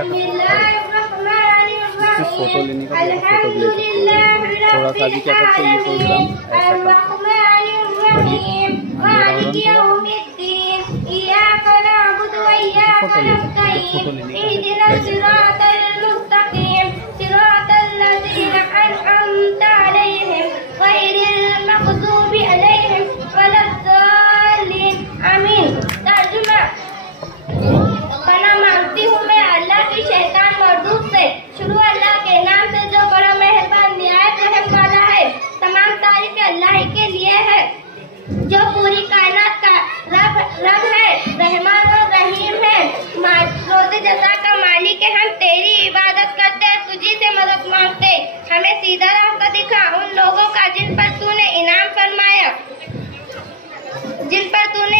क्या कर सकते हैं, सिर्फ फोटो लेने का तो फोटो भी ले सकते हैं, थोड़ा सा भी क्या करते हैं ये प्रोग्राम ऐसा करते हैं। फोटो ले सकते हैं, फोटो लेने का पना मांगती हूँ मैं अल्लाह की शैतान मरदूद से। शुरू अल्लाह के नाम से जो बड़ा मेहरबान निहायत रहम वाला है। तमाम तारीफ अल्लाह ही के लिए है जो पूरी कायनात का रब है, रहमान और रहीम है, रोज़े जज़ा का मालिक है। हम तेरी इबादत करते हैं, तुझी से मदद मांगते, हमें सीधा रास्ता दिखा उन लोगों का जिन पर तूने इनाम फरमाया, जिन पर तूने